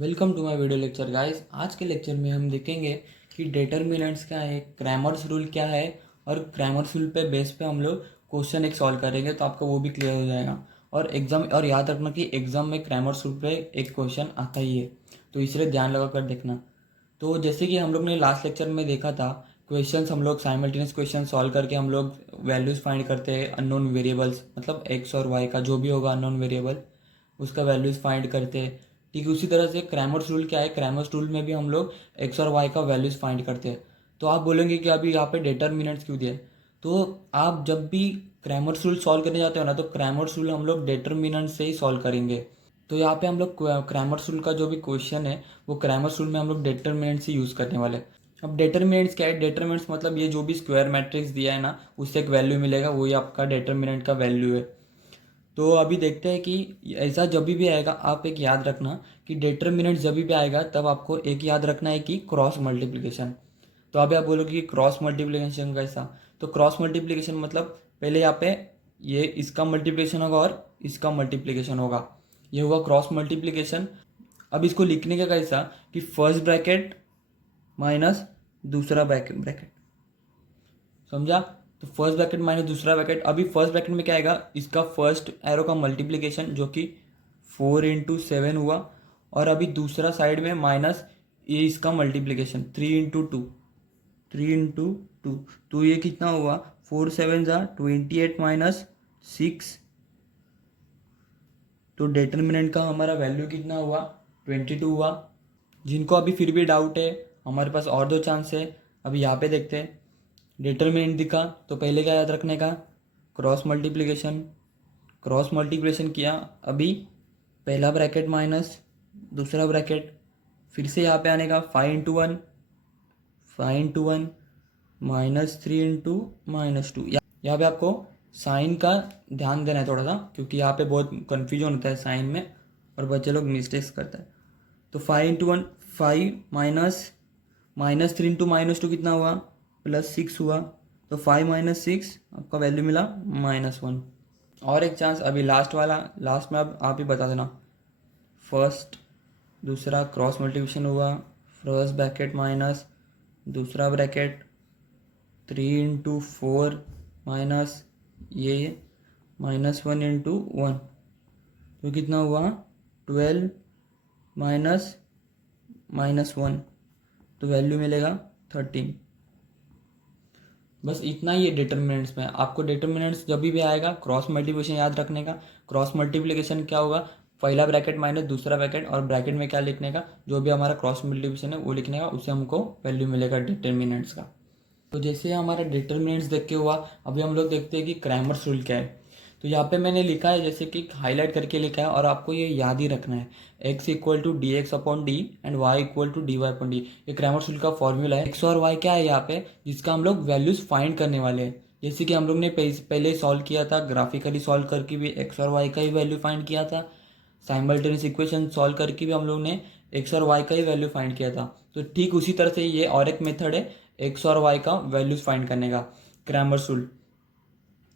Welcome to my video lecture guys. आज के lecture में हम देखेंगे कि डिटर्मिनेंट्स क्या है, क्रैमर्स रूल क्या है और क्रैमर्स रूल पे बेस पे हम लोग क्वेश्चन एक सॉल्व करेंगे तो आपका वो भी क्लियर हो जाएगा। और याद रखना कि एग्जाम में क्रैमर्स रूल पे एक क्वेश्चन आता ही है, तो इसलिए ध्यान लगा कर देखना। तो जैसे कि हम लोग ने लास्ट लेक्चर में देखा था, क्वेश्चंस हम लोग साइमल्टेनियस क्वेश्चन सॉल्व करके हम लोग वैल्यूज़ फाइंड करते हैं अननोन वेरिएबल्स, मतलब एक्स और वाई का जो भी होगा अननोन वेरिएबल उसका वैल्यूज़ फाइंड करते हैं। ठीक है, उसी तरह से क्रैमर्स रूल क्या है, क्रैमर्स रूल में भी हम लोग एक्स और वाई का वैल्यूज़ फाइंड करते हैं। तो आप बोलेंगे कि अभी यहाँ पे डिटर्मिनेंट्स क्यों दिया है। तो आप जब भी क्रैमर्स रूल सॉल्व करने जाते हो ना, तो क्रैमर्स रूल हम लोग डिटर्मिनेंट से ही सॉल्व करेंगे। तो यहाँ पे हम लोग क्रैमर्स रूल का जो भी क्वेश्चन है वो क्रैमर्स रूल में हम लोग डिटर्मिनेंट्स ही यूज़ करने वाले हैं। अब डिटर्मिनेंट्स क्या है, डिटर्मिनेंट्स मतलब ये जो भी स्क्वायर मैट्रिक्स दिया है ना उससे एक वैल्यू मिलेगा, वही आपका डिटर्मिनेंट का वैल्यू है। तो अभी देखते हैं कि ऐसा जब भी आएगा आप एक याद रखना कि डिटर्मिनेंट जब भी आएगा तब आपको एक याद रखना है कि क्रॉस मल्टीप्लिकेशन। तो अभी आप बोलोगे कि क्रॉस मल्टीप्लिकेशन कैसा, तो क्रॉस मल्टीप्लिकेशन मतलब पहले यहाँ पे ये इसका मल्टीप्लिकेशन होगा और इसका मल्टीप्लिकेशन होगा, ये होगा क्रॉस मल्टीप्लिकेशन। अब इसको लिखने का कैसा कि फर्स्ट ब्रैकेट माइनस दूसरा ब्रैकेट, समझा। तो फर्स्ट ब्रैकेट माइनस दूसरा ब्रैकेट, अभी फर्स्ट ब्रैकेट में क्या आएगा, इसका फर्स्ट एरो का मल्टीप्लिकेशन जो कि 4 × 7 हुआ, और अभी दूसरा साइड में माइनस ये इसका मल्टीप्लिकेशन 3 × 2, 3 × 2, तो ये कितना हुआ 4 × 7 = 28 माइनस 6। तो डिटर्मिनेंट का हमारा वैल्यू कितना हुआ 22 हुआ। जिनको अभी फिर भी डाउट है, हमारे पास और दो चांस है। अभी यहाँ पे देखते हैं, डिटर्मिनेंट दिखा तो पहले क्या याद रखने का, क्रॉस मल्टीप्लिकेशन। क्रॉस मल्टीप्लिकेशन किया, अभी पहला ब्रैकेट माइनस दूसरा ब्रैकेट, फिर से यहाँ पे आने का 5 × 1, 5 × 1 -3 × -2। यहाँ पे आपको साइन का ध्यान देना है थोड़ा सा, क्योंकि यहाँ पे बहुत कन्फ्यूजन होता है साइन में और बच्चे लोग मिस्टेक्स करते हैं। तो 5 × 1 5 -3 × -2 कितना हुआ +6 हुआ। तो 5 - 6 आपका वैल्यू मिला -1। और एक चांस अभी लास्ट वाला, लास्ट में अब आप ही बता देना। फर्स्ट दूसरा क्रॉस मल्टीप्लिकेशन हुआ, फर्स्ट ब्रैकेट माइनस दूसरा ब्रैकेट 3 × 4 माइनस ये -1 × 1, तो कितना हुआ 12 -1, तो वैल्यू मिलेगा 13। बस इतना ही है डिटर्मिनेंट्स में। आपको डिटर्मिनेंट्स जब भी आएगा क्रॉस मल्टीप्लिकेशन याद रखने का। क्रॉस मल्टीप्लिकेशन क्या होगा, पहला ब्रैकेट माइनस दूसरा ब्रैकेट, और ब्रैकेट में क्या लिखने का, जो भी हमारा क्रॉस मल्टीप्लिकेशन है वो लिखने का, उससे हमको वैल्यू मिलेगा डिटर्मिनेंट्स का। तो जैसे हमारा डिटर्मिनेंट्स देख के हुआ, अभी हम लोग देखते हैं कि क्रैमर्स रूल क्या है। तो यहाँ पे मैंने लिखा है, जैसे कि हाईलाइट करके लिखा है, और आपको ये याद ही रखना है, x = dx/d and y = dy/d। ये क्रैमर्स रूल का फॉर्मूला है। x और y क्या है यहाँ पे, जिसका हम लोग वैल्यूज फाइंड करने वाले हैं। जैसे कि हम लोग ने पहले सॉल्व किया था, ग्राफिकली सॉल्व करके भी x और y का ही वैल्यू फाइंड किया था। साइमल्टेनियस इक्वेशन सॉल्व करके भी हम लोग ने एक्स और वाई का ही वैल्यू फाइंड किया था। तो ठीक उसी तरह से ये और एक मेथड है एक्स और वाई का वैल्यूज फाइंड करने का, क्रैमर्स रूल।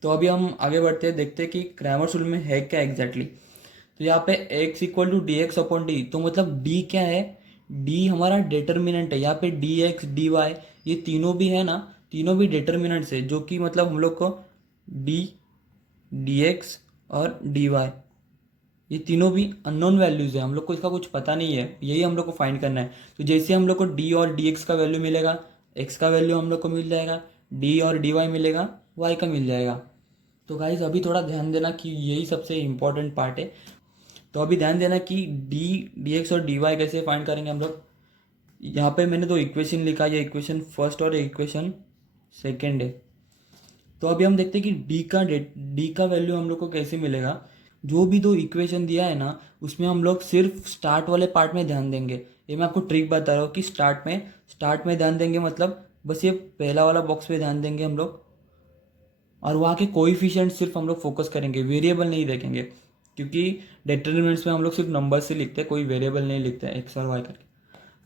तो अभी हम आगे बढ़ते हैं, देखते हैं कि क्रैमर्स रूल में है क्या एग्जैक्टली। तो यहाँ पे x = dx/d, तो मतलब d क्या है, d हमारा डिटर्मिनेंट है। यहाँ पे dx dy ये तीनों भी है ना, तीनों भी डिटर्मिनेंट्स है, जो कि मतलब हम लोग को d dx और dy ये तीनों भी अननोन वैल्यूज है, हम लोग को इसका कुछ पता नहीं है, यही हम लोग को फाइंड करना है। तो जैसे हम लोग को d और dx का वैल्यू मिलेगा, x का वैल्यू हम लोग को मिल जाएगा, d और dy मिलेगा, y का मिल जाएगा। तो गाइज अभी थोड़ा ध्यान देना कि यही सबसे इम्पोर्टेंट पार्ट है। तो अभी ध्यान देना कि d dx और dy कैसे फाइंड करेंगे हम लोग। यहाँ पे मैंने दो इक्वेशन लिखा, ये इक्वेशन फर्स्ट और इक्वेशन सेकेंड है। तो अभी हम देखते हैं कि d का वैल्यू हम लोग को कैसे मिलेगा। जो भी दो इक्वेशन दिया है ना, उसमें हम लोग सिर्फ स्टार्ट वाले पार्ट में ध्यान देंगे। ये मैं आपको ट्रिक बता रहा हूँ कि स्टार्ट में ध्यान देंगे, मतलब बस ये पहला वाला बॉक्स पे ध्यान देंगे हम लोग, और वहाँ के कोएफिशिएंट सिर्फ हम लोग फोकस करेंगे, वेरिएबल नहीं देखेंगे, क्योंकि डिटर्मिनेंट्स में हम लोग सिर्फ नंबर से लिखते हैं, कोई वेरिएबल नहीं लिखते हैं एक्स और वाई करके।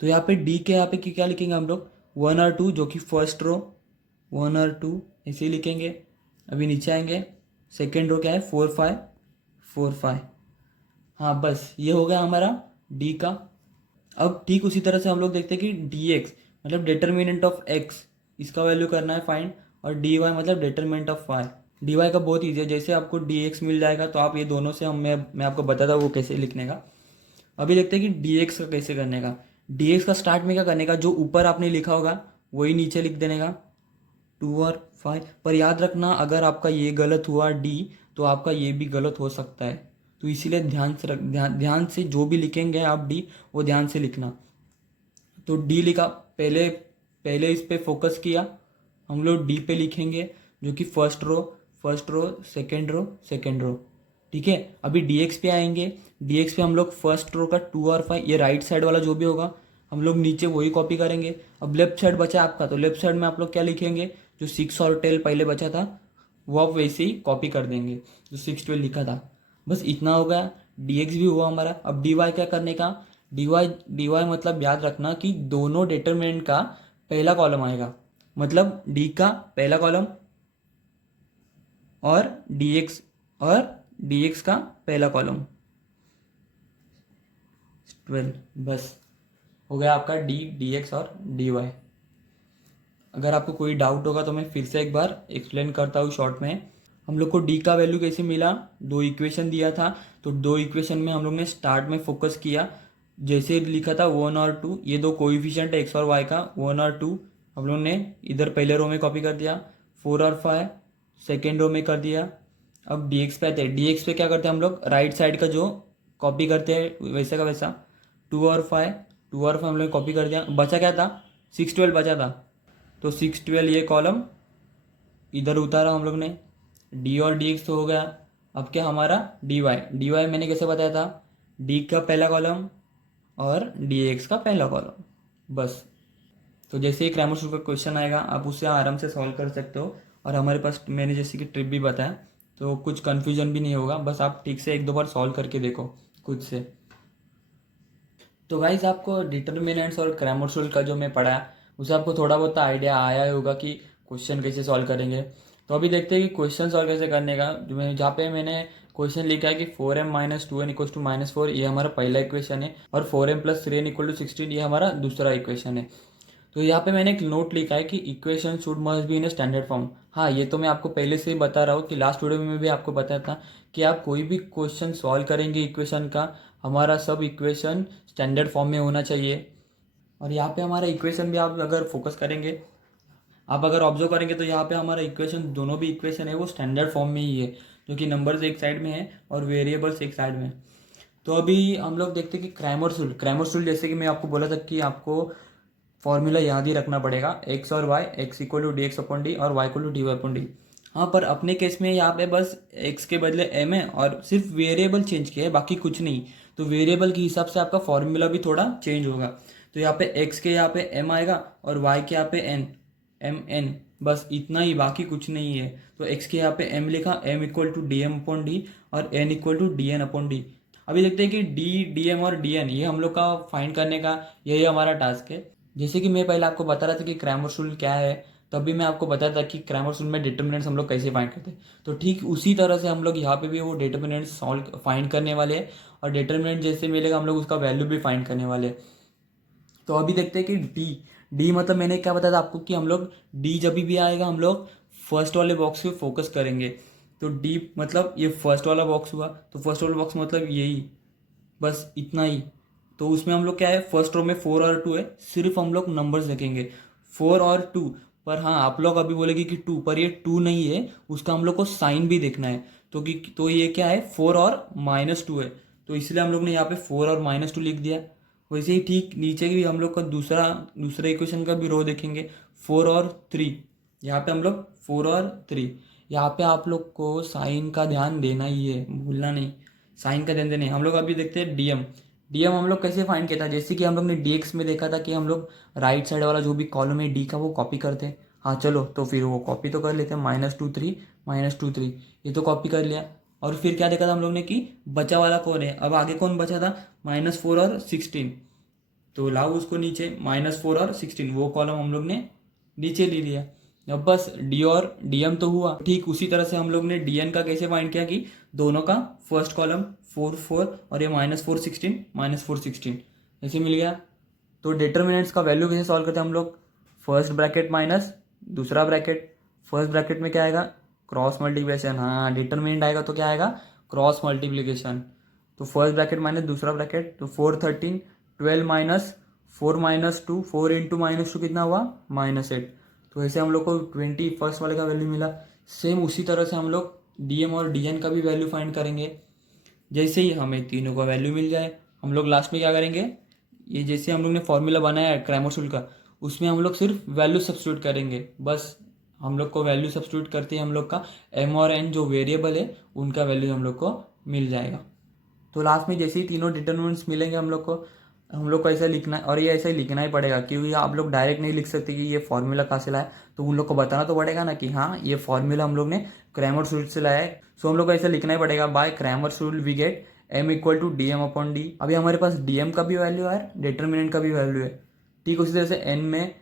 तो यहाँ पे डी के यहाँ पे क्या लिखेंगे हम लोग, 1 और 2 जो कि फर्स्ट रो, 1 और 2 ऐसे ही लिखेंगे। अभी नीचे आएंगे, सेकेंड रो क्या है 4 5 4 5। हाँ बस ये हो गया हमारा डी का। अब ठीक उसी तरह से हम लोग देखते हैं कि डी एक्स मतलब डिटर्मिनेंट ऑफ एक्स, इसका वैल्यू करना है फाइंड, और डी वाई मतलब determinant of Y. D Y का बहुत ईजी है, जैसे आपको डी एक्स मिल जाएगा तो आप ये दोनों से मैं आपको बताता हूँ वो कैसे लिखने का। अभी देखते हैं कि डी एक्स का कैसे करने का। डी एक्स का स्टार्ट में क्या करने का, जो ऊपर आपने लिखा होगा वही नीचे लिख देने का, 2 और 5। पर याद रखना अगर आपका ये गलत हुआ डी, तो आपका ये भी गलत हो सकता है, तो इसीलिए ध्यान से जो भी लिखेंगे आप डी, वो ध्यान से लिखना। तो डी लिखा, पहले पहले इस पे फोकस किया, हम लोग डी पे लिखेंगे, जो कि फर्स्ट रो सेकेंड रो। ठीक है, अभी डी एक्स पे आएंगे। डी एक्स पे हम लोग फर्स्ट रो का 2 और 5, ये राइट साइड वाला जो भी होगा हम लोग नीचे वही कॉपी करेंगे। अब लेफ्ट साइड बचा आपका, तो लेफ्ट साइड में आप लोग क्या लिखेंगे, जो 6 और 12 पहले बचा था वो आप वैसे ही कॉपी कर देंगे, जो 6 12 लिखा था। बस इतना हो गया, डी एक्स भी हुआ हमारा। अब डी वाई क्या करने का, डी वाई मतलब याद रखना कि दोनों डिटरमिनेंट का पहला कॉलम आएगा, मतलब डी का पहला कॉलम और डी एक्स का पहला कॉलम 12। बस हो गया आपका डी एक्स और डी वाई। अगर आपको कोई डाउट होगा तो मैं फिर से एक बार एक्सप्लेन करता हूँ शॉर्ट में। हम लोग को डी का वैल्यू कैसे मिला, दो इक्वेशन दिया था, तो दो इक्वेशन में हम लोग ने स्टार्ट में फोकस किया, जैसे लिखा था 1 और 2, ये दो कोएफिशिएंट है एक्स और वाई का, 1 और 2 हम लोग ने इधर पहले रो में कॉपी कर दिया, 4 और 5 सेकेंड रो में कर दिया। अब डी एक्स पे आते हैं, डी एक्स पे क्या करते हैं हम लोग, राइट साइड का जो कॉपी करते हैं वैसे का वैसा, 2 और 5 हम लोग कॉपी कर दिया। बचा क्या था, 6 12 बचा था, तो 6 12 ये कॉलम इधर उतारा हम लोग ने। डी और डी एक्स तो हो गया। अब क्या हमारा डी वाई मैंने कैसे बताया था, डी का पहला कॉलम और डी एक्स का पहला कॉलम, बस। तो जैसे ही क्रैमर रूल का क्वेश्चन आएगा आप उससे आराम से सॉल्व कर सकते हो, और हमारे पास मैंने जैसे कि ट्रिप भी बताया, तो कुछ कन्फ्यूजन भी नहीं होगा, बस आप ठीक से एक दो बार सॉल्व करके देखो खुद से। तो गाइज आपको डिटर्मिनेंट्स और क्रैमर रूल का जो मैं पढ़ाया उसे आपको थोड़ा बहुत आइडिया आया ही होगा कि क्वेश्चन कैसे सॉल्व करेंगे। तो अभी देखते हैं कि क्वेश्चन सॉल्व कैसे करने का। जो मैं जहाँ पे मैंने क्वेश्चन लिखा है कि 4m - 2n = -4, ये हमारा पहला इक्वेशन है, और 4m + 3n = 16 ये हमारा दूसरा इक्वेशन है। तो यहाँ पे मैंने एक नोट लिखा है कि equation should must be in a standard form. हाँ, ये तो मैं आपको पहले से ही बता रहा हूँ कि लास्ट वीडियो में भी आपको बताया था कि आप कोई भी क्वेश्चन सॉल्व करेंगे इक्वेशन का, हमारा सब इक्वेशन स्टैंडर्ड फॉर्म में होना चाहिए। और यहाँ पे हमारा इक्वेशन भी आप अगर फोकस करेंगे, आप अगर ऑब्जर्व करेंगे तो यहाँ पे हमारा इक्वेशन, दोनों भी इक्वेशन है वो स्टैंडर्ड फॉर्म में ही है, जो कि नंबर्स एक साइड में है और वेरिएबल्स एक साइड में। तो अभी हम लोग देखते हैं कि क्रैमर रूल जैसे कि मैं आपको बोला था कि आपको फॉर्मूला याद ही रखना पड़ेगा, एक्स और y, x equal to D x upon D और y equal to D y upon D. हाँ, पर अपने केस में यहाँ पे बस एक्स के बदले एम है और सिर्फ वेरिएबल चेंज किया है, बाकी कुछ नहीं। तो वेरिएबल के हिसाब से आपका फॉर्मूला भी थोड़ा चेंज होगा। तो यहाँ पे एक्स के यहाँ पे एम आएगा और वाई के यहाँ पे एन, बस इतना ही, बाकी कुछ नहीं है। तो एक्स के यहाँ पे एम लिखा, m equal to D M upon D और n equal to D n upon D. अभी देखते हैं कि डी एम और डी एन ये हम लोग का फाइंड करने का यही हमारा टास्क है। जैसे कि मैं पहले आपको बता रहा था कि क्रैमर रूल क्या है, तभी मैं आपको बताया था कि क्रैमर रूल में डिटर्मिनेंट्स हम लोग कैसे फाइंड करते हैं। तो ठीक उसी तरह से हम लोग यहाँ पे भी वो डिटर्मिनेंट्स सॉल्व फाइंड करने वाले हैं, और डिटर्मिनेंट जैसे मिलेगा हम लोग उसका वैल्यू भी फाइंड करने वाले हैं। तो अभी देखते हैं कि डी मतलब मैंने क्या बताया था आपको कि हम लोग डी जब भी आएगा हम लोग फर्स्ट वाले बॉक्स पे फोकस करेंगे। तो डी मतलब ये फर्स्ट वाला बॉक्स हुआ, तो फर्स्ट वाला बॉक्स मतलब यही, बस इतना ही। तो उसमें हम लोग क्या है, फर्स्ट रो में 4 और 2 है, सिर्फ हम लोग नंबर्स देखेंगे 4 और 2। पर हाँ, आप लोग अभी बोलेंगे कि 2, पर ये 2 नहीं है, उसका हम लोग को साइन भी देखना है। तो ये क्या है, 4 और -2 है, तो इसलिए हम लोग ने यहाँ पे 4 और -2 लिख दिया। वैसे ही ठीक नीचे भी हम लोग का दूसरा इक्वेशन का भी रो देखेंगे, 4 और 3। यहाँ पे हम लोग 4 और 3, यहाँ पे आप लोग को साइन का ध्यान देना ही है, भूलना नहीं, साइन का ध्यान देना है। हम लोग अभी देखते हैं डीएम हम लोग कैसे फाइंड किया था। जैसे कि हम लोग ने डीएक्स में देखा था कि हम लोग राइट साइड वाला जो भी कॉलम है डी का वो कॉपी करते हैं। हाँ चलो, तो फिर वो कॉपी तो कर लेते हैं, -2 3 ये तो कॉपी कर लिया। और फिर क्या देखा था हम लोग ने कि बचा वाला कौन है, अब आगे कौन बचा था, -4 और 16, तो लाओ उसको नीचे, -4 और 16 वो कॉलम हम लोग ने नीचे ले लिया। अब बस डी और डीएम तो हुआ। ठीक उसी तरह से हम लोग ने डीएन का कैसे फाइंड किया कि दोनों का फर्स्ट कॉलम 4 4 और ये -4 16 ऐसे मिल गया। तो डिटर्मिनेंट्स का वैल्यू कैसे सॉल्व करते हैं हम लोग, फर्स्ट ब्रैकेट माइनस दूसरा ब्रैकेट, फर्स्ट ब्रैकेट में क्या आएगा, क्रॉस मल्टीप्लिकेशन, हाँ डिटर्मिनेंट आएगा तो क्या आएगा, क्रॉस मल्टीप्लिकेशन। तो फर्स्ट ब्रैकेट माइनस दूसरा ब्रैकेट, तो 4 13, 12 माइनस 4 माइनस 2, 4 इंटू माइनस 2 कितना हुआ, -8। तो ऐसे हम लोग को 20 फर्स्ट वाले का वैल्यू मिला। सेम उसी तरह से हम लोग डीएम और डीएन का भी वैल्यू फाइंड करेंगे। जैसे ही हमें तीनों का वैल्यू मिल जाए, हम लोग लास्ट में क्या करेंगे, ये जैसे हम लोग ने फॉर्मूला बनाया है क्रैमर रूल का, उसमें हम लोग सिर्फ वैल्यू सब्स्टिट्यूट करेंगे। बस हम लोग को वैल्यू सब्स्टिट्यूट करते ही हम लोग का एम और एन जो वेरिएबल है उनका वैल्यू हम लोग को मिल जाएगा। तो लास्ट में जैसे ही तीनों डिटर्मिनेंट्स मिलेंगे हम लोग को ऐसा लिखना है, और ये ऐसा ही लिखना ही पड़ेगा क्योंकि आप लोग डायरेक्ट नहीं लिख सकते कि ये फॉर्मूला कहाँ से लाया, तो उन लोग को बताना तो पड़ेगा ना कि हाँ ये फॉर्मूला हम लोग ने क्रैमर रूल से लाया है। सो हम लोग को ऐसा लिखना ही पड़ेगा, by Cramer rule we get m equal to D M upon D. अभी हमारे पास dm का भी वैल्यू है, डिटर्मिनेंट का भी वैल्यू है, ठीक उसी तरह से n में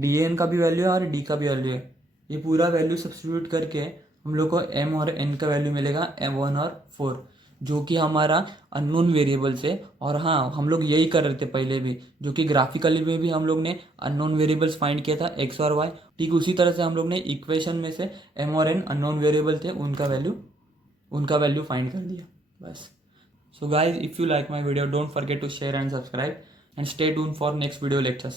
dn का भी वैल्यू है और d का भी वैल्यू है। ये पूरा वैल्यू सब्स्टिट्यूट करके हम लोग को m और n का वैल्यू मिलेगा m1 और 4, जो कि हमारा अननोन वेरिएबल्स है। और हाँ हम लोग यही कर रहे थे पहले भी, जो कि ग्राफिकली में भी हम लोग ने अननोन वेरिएबल्स फाइंड किया था x और y, ठीक उसी तरह से हम लोग ने इक्वेशन में से m और n अननोन वेरिएबल थे उनका वैल्यू फाइंड कर दिया बस। So guys, if you like my video, don't forget to share and subscribe and stay tuned for next video lectures.